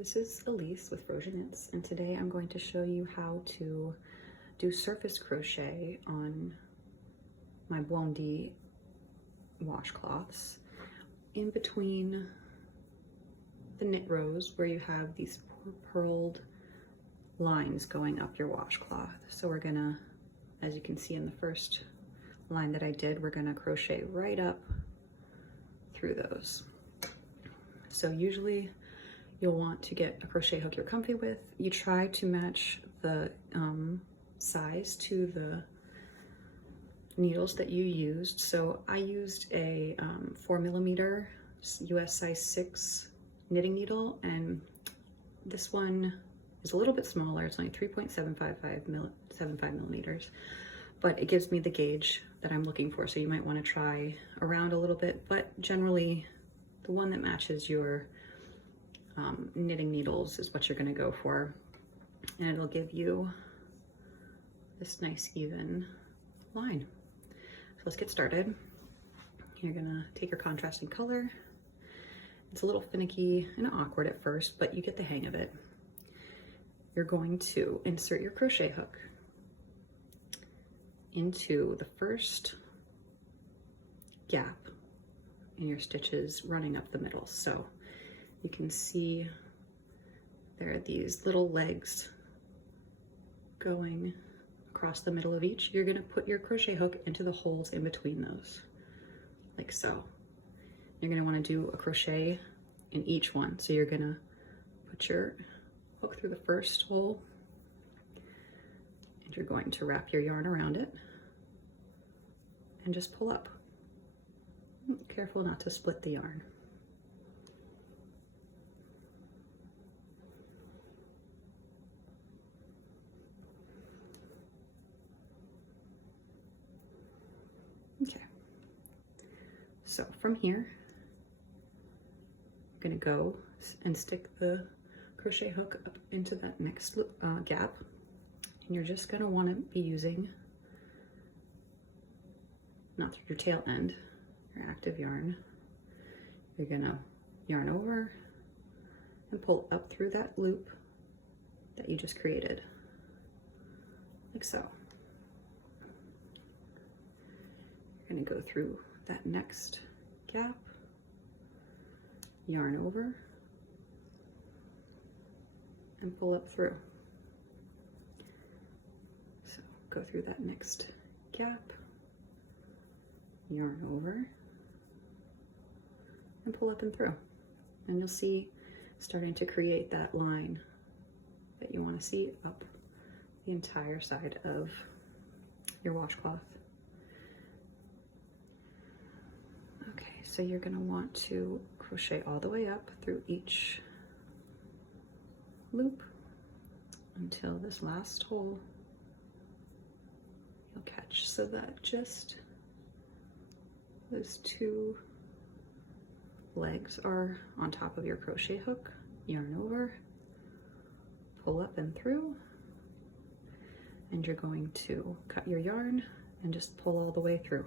this is Elise with Frosia Knits, and today I'm going to show you how to do surface crochet on my Blondie washcloths in between the knit rows where you have these purled lines going up your washcloth. So we're gonna, as you can see in the first line that I did, we're gonna crochet right up through those. So usually you'll want to get a crochet hook you're comfy with. You try to match the size to the needles that you used. So I used a 4mm US size 6 knitting needle, and this one is a little bit smaller. It's only 3.75 millimeters, but it gives me the gauge that I'm looking for. So you might want to try around a little bit, but generally the one that matches your knitting needles is what you're going to go for, and it'll give you this nice even line. So let's get started. You're gonna take your contrasting color. It's a little finicky and awkward at first, but you get the hang of it. You're going to insert your crochet hook into the first gap in your stitches running up the middle. So you can see there are these little legs going across the middle of each. You're gonna put your crochet hook into the holes in between those, like so. You're gonna wanna do a crochet in each one. So you're gonna put your hook through the first hole, and you're going to wrap your yarn around it and just pull up. Careful not to split the yarn. Okay, so from here, I'm gonna go and stick the crochet hook up into that next gap, and you're just gonna wanna be using, not through your tail end, your active yarn. You're gonna yarn over and pull up through that loop that you just created, like so. Going to go through that next gap, yarn over, and pull up through. So go through that next gap, yarn over, and pull up and through. And you'll see starting to create that line that you want to see up the entire side of your washcloth. So you're going to want to crochet all the way up through each loop until this last hole you'll catch, so that just those two legs are on top of your crochet hook. Yarn over, pull up and through, and you're going to cut your yarn and just pull all the way through.